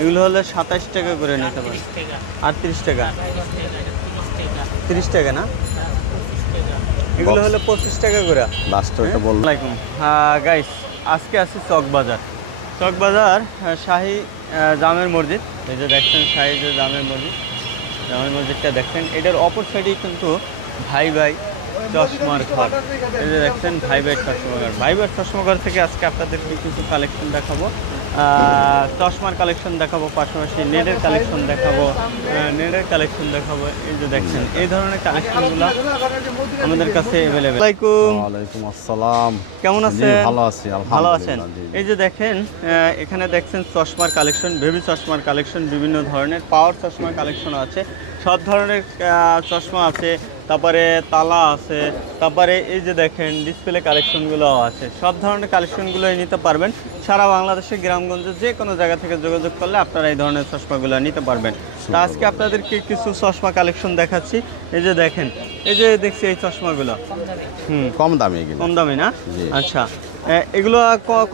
এগুলো হলে 27 টাকা করে নিতে পারেন। 38 টাকা, 30 টাকা না, এগুলো হলো 25 টাকা করে। লাস্টটা বলুন। আসসালামু আলাইকুম গাইস, আজকে আছি চকবাজার। চকবাজার শাহী জামের মসজিদ। এই যে দেখছেন শাহী যে জামের মসজিদ, জামের মসজিদটা দেখছেন, এটার অপর সাইডেই কিন্তু ভাই ভাই চশমার ঘর। এই যে দেখছেন ভাই ভাই চশমাঘর। ভাই ভাই চশমাঘর থেকে আজকে আপনাদেরকে কিছু কালেকশন দেখাবো, চশমার কালেকশন দেখাবো, পাশাপাশি নেটের কালেকশন দেখাবো, এই যে দেখছেন এই ধরনের কালেকশনগুলো আমাদের কাছে অ্যাভেলেবেল। ওয়ালাইকুম আসসালাম, কেমন আছেন? ভালো আছি, ভালো আছেন। এই যে দেখেন এখানে দেখছেন চশমার কালেকশন, বেবি চশমার কালেকশন, বিভিন্ন ধরনের পাওয়ার চশমার কালেকশন আছে, সব ধরনের চশমা আছে, তারপরে তালা আছে, তারপরে এই যে দেখেন ডিসপ্লে কালেকশনগুলো আছে। সব ধরনের কালেকশনগুলোই নিতে পারবেন। সারা বাংলাদেশের গ্রামগঞ্জে যে কোনো জায়গা থেকে যোগাযোগ করলে আপনারা এই ধরনের চশমাগুলো নিতে পারবেন। তা আজকে আপনাদেরকে কিছু চশমা কালেকশন দেখাচ্ছি। এই যে দেখেন, এই যে দেখছি এই চশমাগুলো কম দামে, কম দামি না? আচ্ছা, এগুলো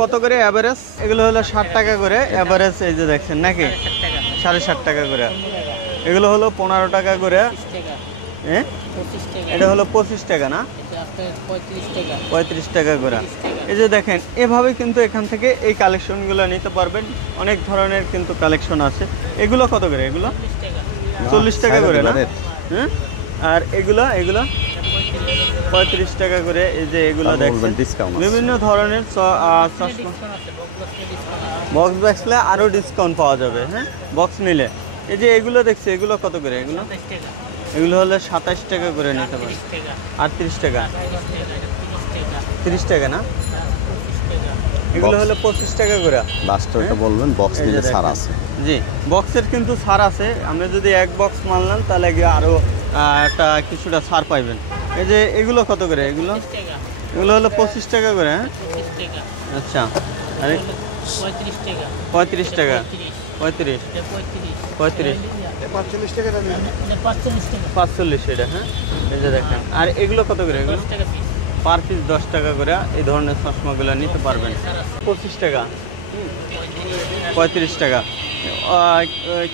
কত করে অ্যাভারেজ? এগুলো হলো 60 টাকা করে অ্যাভারেজ। এই যে দেখছেন নাকি 7.5 টাকা করে। এগুলো হলো 15 টাকা করে। হ্যাঁ, এটা হলো 25 টাকা না, 35 টাকা করে। এই যে দেখেন এভাবে কিন্তু এখান থেকে এই কালেকশনগুলো নিতে পারবেন। অনেক ধরনের কিন্তু কালেকশন আছে। এগুলো কত করে? এগুলো 40 টাকা করে না? হ্যাঁ, আর এগুলো 35 টাকা করে। এই যে এগুলো দেখছেন বিভিন্ন ধরনের চশমা। বক্স বেচলে আরও ডিসকাউন্ট পাওয়া যাবে। হ্যাঁ, বক্স নিলে। এই যে এগুলো দেখছি, এগুলো কত করে? এগুলো হলে 27 টাকা করে নিতে পারেন। 38 টাকা, 30 টাকা না, এগুলো হলো 25 টাকা করে। লাস্টটা বলবেন। বক্স নিলে ছাড় আছে? জি, বক্সের কিন্তু ছাড় আছে। আপনি যদি এক বক্স মাল নেন তাহলে আরও একটা কিছুটা ছাড় পাইবেন। এই যে এগুলো কত করে? এগুলো হলো 25 টাকা করে। হ্যাঁ, আচ্ছা, আরে 35 টাকা, 35, 45 এটা। হ্যাঁ, এই যে দেখেন। আর এগুলো কত করে? এগুলো পার পিস 10 টাকা করে। এই ধরনের চশমাগুলো নিতে পারবেন। 25 টাকা, 35 টাকা।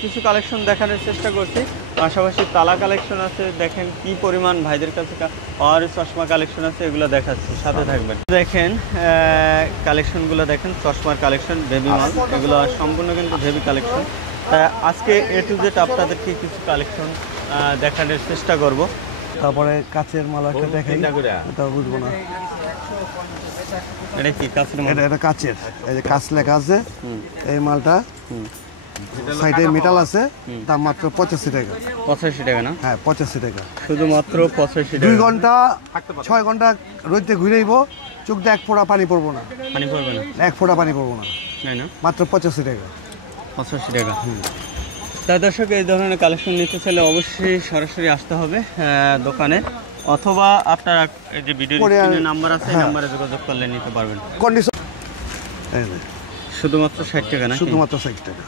কিছু কালেকশন দেখানোর চেষ্টা করছি, পাশাপাশি তালা কালেকশন আছে। দেখেন কি পরিমাণ ভাইদের কাছে আর চশমা কালেকশন আছে, এগুলো দেখাচ্ছি, সাথে থাকবেন। দেখেন কালেকশনগুলো দেখেন, চশমার কালেকশন, বেবি মাল, এগুলো সম্পূর্ণ কিন্তু বেবি কালেকশন। আজকে এ টু জেড আপনাদেরকে কিছু কালেকশন দেখানোর চেষ্টা করব। তারপরে কাচের মাল একটা দেখাই, এটা বুঝবো না। এটা কি কাচের মাল? এটা কাচের, এই যে কাচ লেখা আছে। এই মালটা সাইডে মেটাল আছে, দাম মাত্র 85 টাকা। 85 টাকা না? হ্যাঁ, 85 টাকা, শুধুমাত্র 85 টাকা। 2 ঘন্টা 6 ঘন্টা রোদে ঘুরেইব, চোখ দিয়ে এক ফোঁটা পানি পড়বো না। পানি পড়বে না? এক ফোঁটা পানি পড়বো না, না, মাত্র 85 টাকা। 85 টাকা। তাই দর্শক, এই ধরনের কালেকশন নিতে চাইলে অবশ্যই সরাসরি আসতে হবে দোকানে, অথবা আপনারা এই যে ভিডিও স্ক্রিনে নাম্বার আছে, এই নাম্বারে যোগাযোগ করলে নিতে পারবেন। কন্ডিশন শুধুমাত্র 60 টাকা না? শুধুমাত্র 60 টাকা।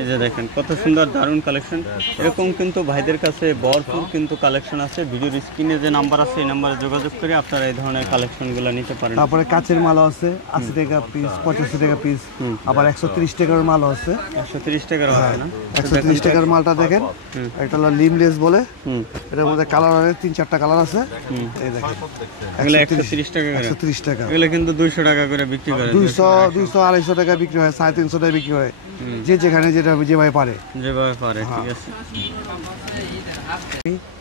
এই যে দেখেন কত সুন্দর দারুণ কালেকশন। এরকম কিন্তু ভাইদের কাছে ভরপুর কিন্তু কালেকশন আছে। ভিডিওর স্ক্রিনে যে নাম্বার আছে, এই নাম্বারে যোগাযোগ করে আপনারা এই ধরনের কালেকশনগুলো নিতে পারেন। তারপরে কাচের মালও আছে, 80 টাকা পিস, 85 টাকা পিস, আবার 130 টাকার মালও আছে। 130 টাকার আছে না? 130 টাকার মালটা দেখেন, একটা হলো লিমলেস বলে, এটার মধ্যে কালার আছে, 3-4টা কালার আছে। এই দেখেন, এগুলো 130 টাকা করে। 130 টাকা। এগুলো কিন্তু 200 টাকা করে বিক্রি করে। 200, 200, 250 টাকা বিক্রি হয়, 350 টাকা বিক্রি হয়, যে যেখানে যেভাবে পারে। ঠিক আছে।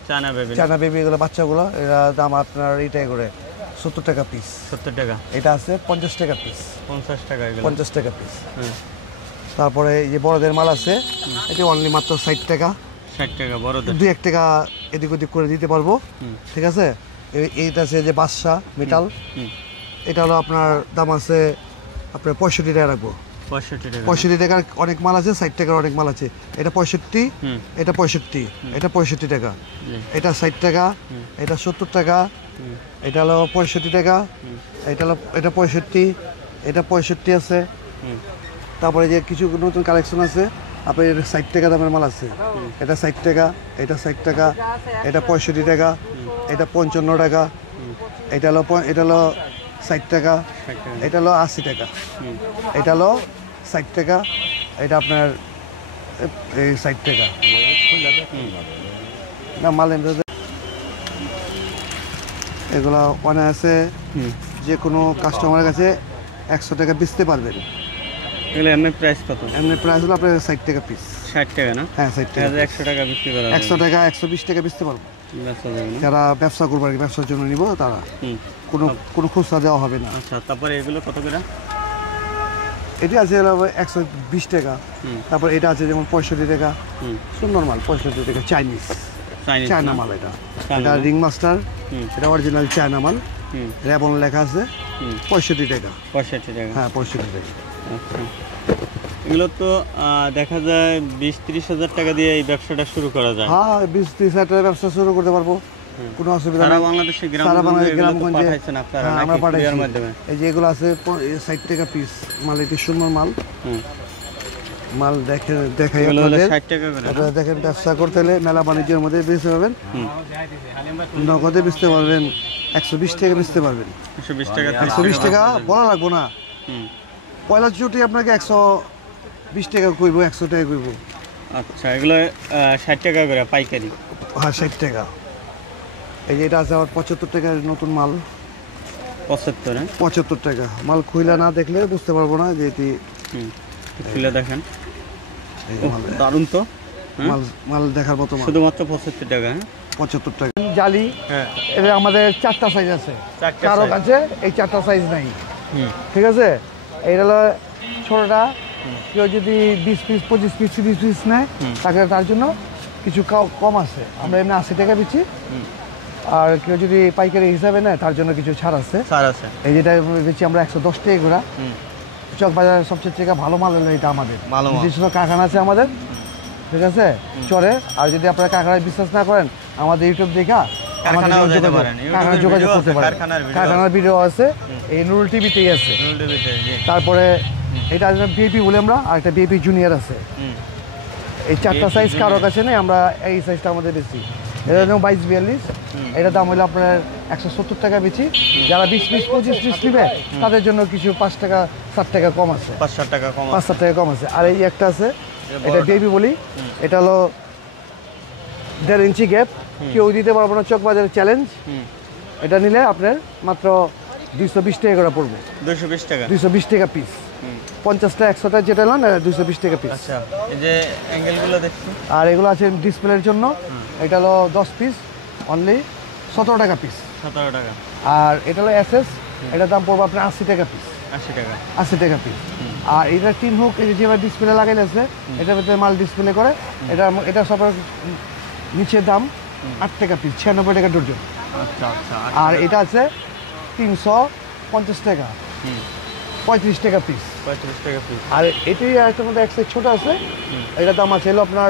চায়না বেবি, এগুলো বাচ্চাগুলো, এরা দাম আপনার এইটাই করে 70 টাকা পিস। 70 টাকা। এটা আছে 50 টাকা পিস। 50 টাকা এগুলো? 50 টাকা পিস। তারপরে এই যে বড়দের মাল আছে, এটা অনলি মাত্র 60 টাকা। 60 টাকা বড়দের। 2-1 টাকা এদিক ওদিক করে দিতে পারবো, ঠিক আছে। এইটা আছে যে বাদশা মেটাল, এটা হলো আপনার দাম আছে আপনার 65 টাকা রাখবো। 65 টাকার অনেক মাল আছে, 60 টাকার অনেক মাল আছে। এটা 65, এটা 65, এটা 65 টাকা, এটা 60 টাকা, এটা 70 টাকা, এটা হলো 65 টাকা, এটা 65, এটা 65 আছে। তারপরে যে কিছু নতুন কালেকশন আছে, আপনার 60 টাকা দামের মাল আছে। এটা 60 টাকা, এটা 60 টাকা, এটা 65 টাকা, এটা 55 টাকা, এটা হলো 60 টাকা, এটা হলো 80 টাকা, এটা হলো 60 টাকা, এটা আপনার এই 60 টাকা না মাল এগুলো অনেক আছে, যে কোনো কাস্টমারের কাছে 100 টাকা বেচতে পারবেন। এগুলো এমনি প্রাইস কত? এমনি প্রাইস হলো আপনার 60 টাকা পিস। 60 টাকা না? হ্যাঁ 60 টাকা। 100 টাকা বিক্রি করা 100 টাকা 120 টাকা বেচতে পারবো। ব্যবসা যাবে না? যারা ব্যবসা করবে আর কি, ব্যবসার জন্য নিব তারা কোনো খুচরা দেওয়া হবে না। আচ্ছা, তারপরে এগুলো কত করে? এটি আছে হলো 120 টাকা। তারপর এটা আছে যেমন 65 টাকা, সুন্দর মাল 65 টাকা, চাইনিজ চায়না মাল। এটা রিং মাস্টার, এটা অরিজিনাল চায়না মাল, রেবন লেখা আছে, 65 টাকা। 65 টাকা? হ্যাঁ 65 টাকা। আচ্ছা, এগুলো তো দেখা যায় 20-30 হাজার টাকা দিয়ে এই ব্যবসাটা শুরু করা যায়। হ্যাঁ 20-30 হাজার টাকা ব্যবসা শুরু করতে পারবো, কোনো অসুবিধা সারা নেই। বাংলাদেশে সারা বাংলাদেশ গ্রামগঞ্জে গ্রামগঞ্জে পাঠাইছেন আপনারা আমরা নাকি পাঠাইছি। কুরিয়ার মাধ্যমে? এই যে এগুলো আছে 60 টাকা পিস মাল, এটি সুন্দর মাল। মাল দেখাই এগুলো হলো আপনাদের। 60 টাকা করে না? আপনারা দেখেন, ব্যবসা করতে হলে মেলা বাণিজ্যের মধ্যে বেচতে পারবেন, নগদে বেচতে পারবেন, 120 টাকা বেচতে পারবেন। 120 টাকা? 120 টাকা বলা লাগবো না, পয়লা চুটি আপনাকে 120 টাকা কইব, 100 টাকা কইব। আচ্ছা, এগুলো 60 টাকা করে পাইকারি? হ্যাঁ 60 টাকা। এই যে এটা আছে আমার 75 টাকার নতুন মাল। 75? 75 টাকা মাল খুইলা না দেখলে বুঝতে পারবো না যে এটি। খুলে দেখেন, এই মাল। দারুণ তো। মাল মাল দেখার মতো মাল। শুধুমাত্র 75 টাকা? 75 টাকা। জালি, হ্যাঁ, এটা আমাদের 4টা সাইজ আছে, 4টা কারো size। কাছে এই 4টা সাইজ নাই। ঠিক আছে, এইটা হলো ছোটটা, কেউ যদি 20 পিস 25 পিস 30 পিস নেয় তাকে তার জন্য কিছু কম আছে। আমরা এমনি 80 টাকা বেচি, আর কেউ যদি পাইকারি হিসাবে নেয় তার জন্য কিছু ছাড় আছে। এই যেটা বেচি আমরা 110 টাকা করে। চক বাজারের সবচেয়ে থেকে ভালো মাল হলো এটা আমাদের, ভালো মাল। বিশেষ করে কারখানা আছে আমাদের, ঠিক আছে চরে। আর যদি আপনারা কারখানায় বিশ্বাস না করেন, আমাদের ইউটিউব দেখা কারখানাও যেতে পারেন, কারখানায় যোগাযোগ করতে পারেন। কারখানার ভিডিও আছে, এই নুরুল টিভিতেই আছে। তারপরে এটা বিএপি বলে আমরা, আর একটা বিএপি জুনিয়র আছে। এই 4টা সাইজ কারো কাছে নেই, আমরা এই সাইজটা আমাদের বেশি। এটা হলো 22-42, এটার দাম হলো আপনার 170 টাকা বেশি। যারা 20 পিস 25 পিস নেবে তাদের জন্য কিছু 5 টাকা 7 টাকা কম আছে, 5-7 টাকা কম? 5-7 টাকা কম আছে। আর এই একটা আছে, এটা বেবি বলি, এটা হলো 1.5 ইঞ্চি গ্যাপ, কেউ দিতে পারবো না, চক বাজারের চ্যালেঞ্জ। এটা নিলে আপনার মাত্র 220 টাকা করে পড়বে। 220 টাকা? 220 টাকা পিস। 50টা 100টা যেটা নেন 220 টাকা পিস। আচ্ছা, এই যে অ্যাঙ্গেলগুলো দেখছি, আর এগুলো আছে ডিসপ্লের জন্য, এটা হলো 10 পিস অনলি 17 টাকা পিস। 17 টাকা? আর এটা হলো এসএস, এটার দাম পড়বে আপনার 80 টাকা পিস। 80 টাকা? 80 টাকা পিস। আর এটা টিন হুক, এই যে যেভাবে ডিসপ্লে লাগাইলে আছে, এটার ভিতরে মাল ডিসপ্লে করে, এটা সব নিচের দাম 8 টাকা পিস, 96 টাকা ডর্জন। আচ্ছা আচ্ছা। আর এটা আছে 350 টাকা, 35 টাকা পিস। 35 টাকা পিস। আর এটি একটা মধ্যে এক সাইজ ছোট আছে, এটার দাম আছে হলো আপনার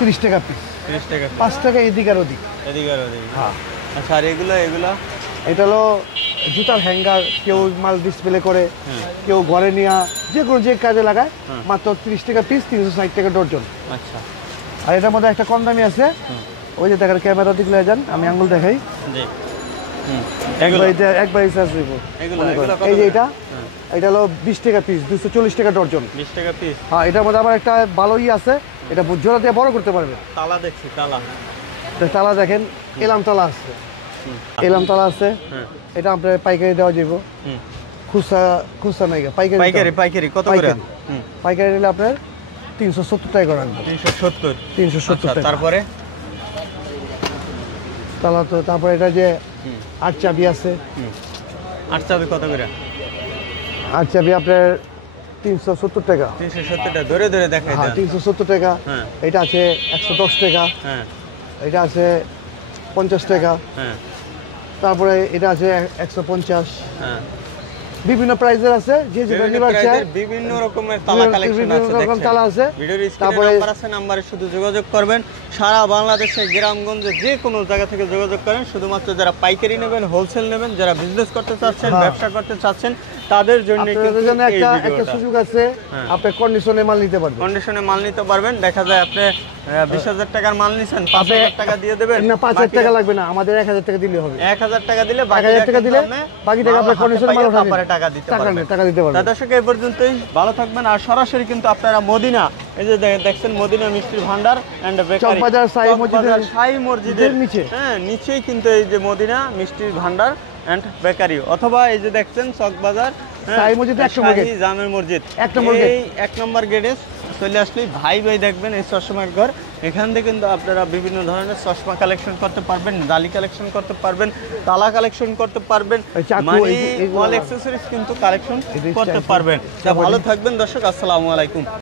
30 টাকা পিস। 30 টাকা? 5 টাকা এদিক আর ওদিক। এদিকে আর ওদিকে? হ্যাঁ। আচ্ছা, আর এগুলো? এটা হলো জুতার হ্যাঙ্গার, কেউ মাল ডিসপ্লে করে, কেউ ঘরে নিয়ে যে কোনো যে কাজে লাগায়, মাত্র 30 টাকা পিস, 360 টাকা ডর্জন। আচ্ছা। আর এটার মধ্যে একটা কম দামি আছে, ওই যে দেখেন ক্যামেরা দিকে যান, আমি আঙুল দেখাই। জি। একবার এই যে এটা হলো 20 টাকা পিস, 240 টাকা ডর্জন। 20 টাকা পিস? হ্যাঁ, এটার মধ্যে আবার একটা ভালোই আছে, এটা জোড়া দিয়ে বড় করতে পারবে। তালা দেখছি, তালা। তালা দেখেন, এলাম তালা আছে, এলাম তালা আছে। এটা আপনার পাইকারি দেওয়া যাবে, খুচরা নাই, পাইকারি। পাইকারি কত করে? পাইকারি নিলে আপনার 370 টাকা করে রাখবো। 370 টাকা। তারপরে তালা তো, তারপরে এটা যে 8 চাবি আছে। 8 চাবি কত করে? 8 চাবি আপনার 370 টাকা। 370 টাকা? ধরে ধরে দেখাই হ্যাঁ, দেন। 370 টাকা। এটা আছে 110 টাকা। এটা আছে 50 টাকা। তারপরে এটা আছে 150। বিভিন্ন প্রাইজের আছে, যে যেটা নিবার চায়। বিভিন্ন রকমের তালা কালেকশন আছে, বিভিন্ন রকম তালা আছে। ভিডিওর স্ক্রিনে নাম্বার আছে, নাম্বারে শুধু যোগাযোগ করবেন। সারা বাংলাদেশে গ্রামগঞ্জে যে কোনো জায়গা থেকে যোগাযোগ করেন। শুধুমাত্র যারা পাইকারি নেবেন, হোলসেল নেবেন, যারা বিজনেস করতে চাচ্ছেন, ব্যবসা করতে চাচ্ছেন, তাদের জন্য একটা সুযোগ আছে, আপনি কন্ডিশনে মাল নিতে পারবেন। কন্ডিশনে মাল নিতে পারবেন। দেখা যায় আপনি 20,000 টাকার মাল নিছেন, 5,000 টাকা দিয়ে দেবেন। না, 5,000 টাকা লাগবে না, আমাদের 1,000 টাকা দিলে হবে। 1,000 টাকা দিলে, 1,000 টাকা দিলে বাকি টাকা আপনার কন্ডিশনে মাল উঠাবেন, টাকা দিতে পারবেন। টাকা দিতে পারবেন। দর্শক, এই পর্যন্তই। ভালো থাকবেন। আর সরাসরি কিন্তু আপনারা মদিনা এই যে দেখছেন মদিনা মিষ্টির ভান্ডার এন্ড বেকারি, চকবাজার শাহী মসজিদের নিচে। হ্যাঁ নিচেই কিন্তু এই যে মদিনা মিষ্টির ভান্ডার এন্ড বেকারি, অথবা এই যে দেখছেন চকবাজার শাহী মসজিদ এক নম্বর গেট। জামের মসজিদ এক নম্বর গেট। এই 1 নম্বর গেটে চলে আসলেই ভাই দেখবেন এই চশমার ঘর। এখান থেকে কিন্তু আপনারা বিভিন্ন ধরনের চশমা কালেকশন করতে পারবেন, দালি কালেকশন করতে পারবেন, তালা কালেকশন করতে পারবেন, এই চাকু, মানে এই যে- এগুলো অল অ্যাক্সেসরিজ কিন্তু কালেকশন এই যে করতে চাকু। পারবেন। তা ভালো থাকবেন দর্শক, আসসালামু আলাইকুম।